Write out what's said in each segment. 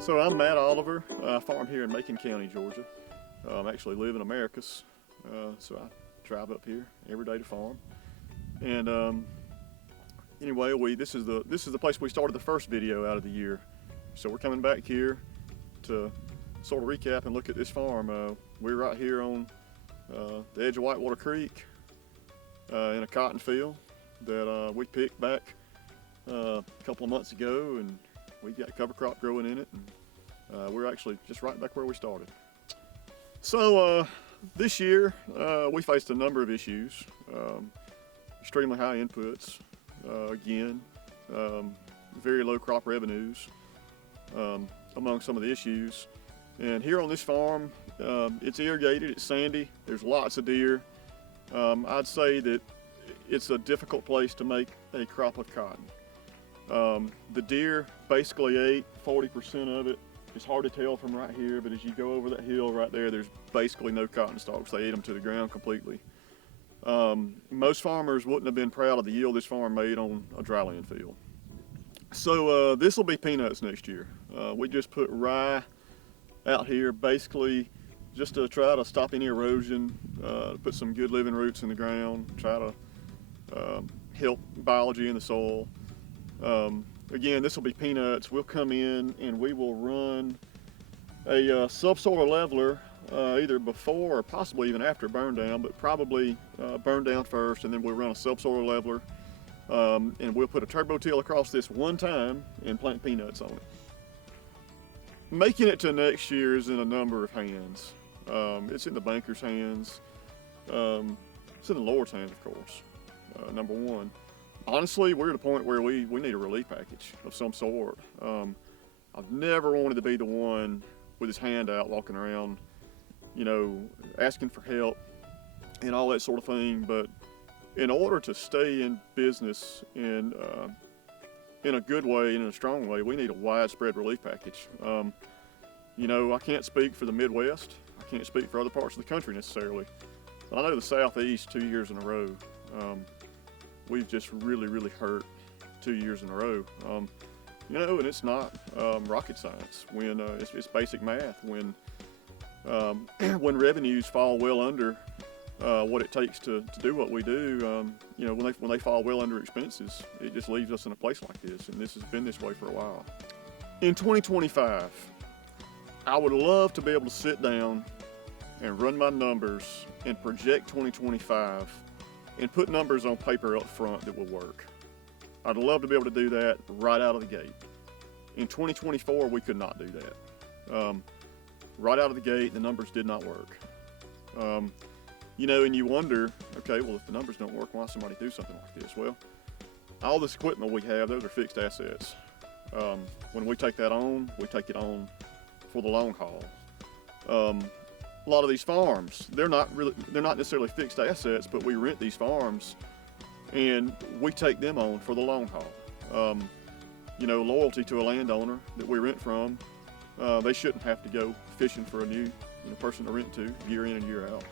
So I'm Matt Oliver. I farm here in Macon County, Georgia. I actually live in Americus, so I drive up here every day to farm. And anyway, this is the place we started the first video out of the year. So we're coming back here to sort of recap and look at this farm. We're right here on the edge of Whitewater Creek in a cotton field that we picked back a couple of months ago, and we got cover crop growing in it, and we're actually just right back where we started. So this year we faced a number of issues. Extremely high inputs, again, very low crop revenues among some of the issues. And here on this farm, it's irrigated, it's sandy, there's lots of deer. I'd say that it's a difficult place to make a crop of cotton. The deer basically ate 40% of it. It's hard to tell from right here, but as you go over that hill right there, there's basically no cotton stalks. They ate them to the ground completely. Most farmers wouldn't have been proud of the yield this farm made on a dryland field. So this will be peanuts next year. We just put rye out here basically just to try to stop any erosion, put some good living roots in the ground, try to help biology in the soil. Again, this will be peanuts. We'll come in and we will run a subsoil leveler either before or possibly even after burn down, but probably burn down first, and then we'll run a subsoil leveler, and we'll put a turbo till across this one time and plant peanuts on it. Making it to next year is in a number of hands. It's in the banker's hands. It's in the Lord's hands, of course, number one. Honestly, we're at a point where we need a relief package of some sort. I've never wanted to be the one with his hand out walking around, you know, asking for help and all that sort of thing. But in order to stay in business in a good way and in a strong way, we need a widespread relief package. You know, I can't speak for the Midwest. I can't speak for other parts of the country necessarily. But I know the Southeast 2 years in a row. We've just really hurt 2 years in a row. You know, and it's not rocket science. When it's basic math. When revenues fall well under what it takes to do what we do, you know, when they fall well under expenses, it just leaves us in a place like this. And this has been this way for a while. In 2025, I would love to be able to sit down and run my numbers and project 2025. And put numbers on paper up front that will work. I'd love to be able to do that right out of the gate. In 2024, we could not do that. Right out of the gate, the numbers did not work. You know, and you wonder, okay, well, if the numbers don't work, why somebody do something like this? Well, all this equipment we have, those are fixed assets. When we take that on, we take it on for the long haul. A lot of these farms, they're not necessarily fixed assets, but we rent these farms and we take them on for the long haul. You know, loyalty to a landowner that we rent from, they shouldn't have to go fishing for a new person to rent to year in and year out.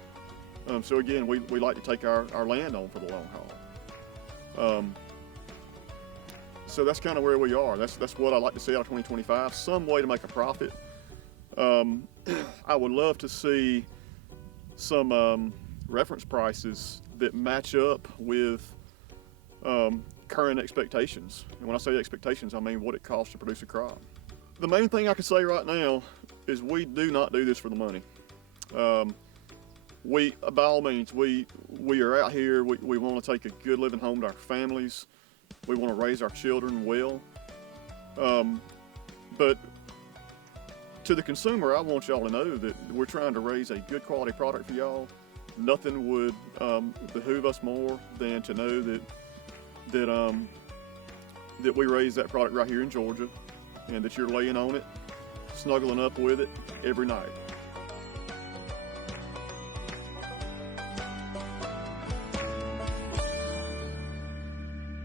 So again, we like to take our land on for the long haul. So that's kind of where we are. That's what I like to see out of 2025, some way to make a profit. I would love to see some reference prices that match up with current expectations. And when I say expectations, I mean what it costs to produce a crop. The main thing I can say right now is we do not do this for the money. By all means, we are out here, we want to take a good living home to our families. We want to raise our children well. But to the consumer, I want y'all to know that we're trying to raise a good quality product for y'all. Nothing would behoove us more than to know that we raise that product right here in Georgia, and that you're laying on it, snuggling up with it every night.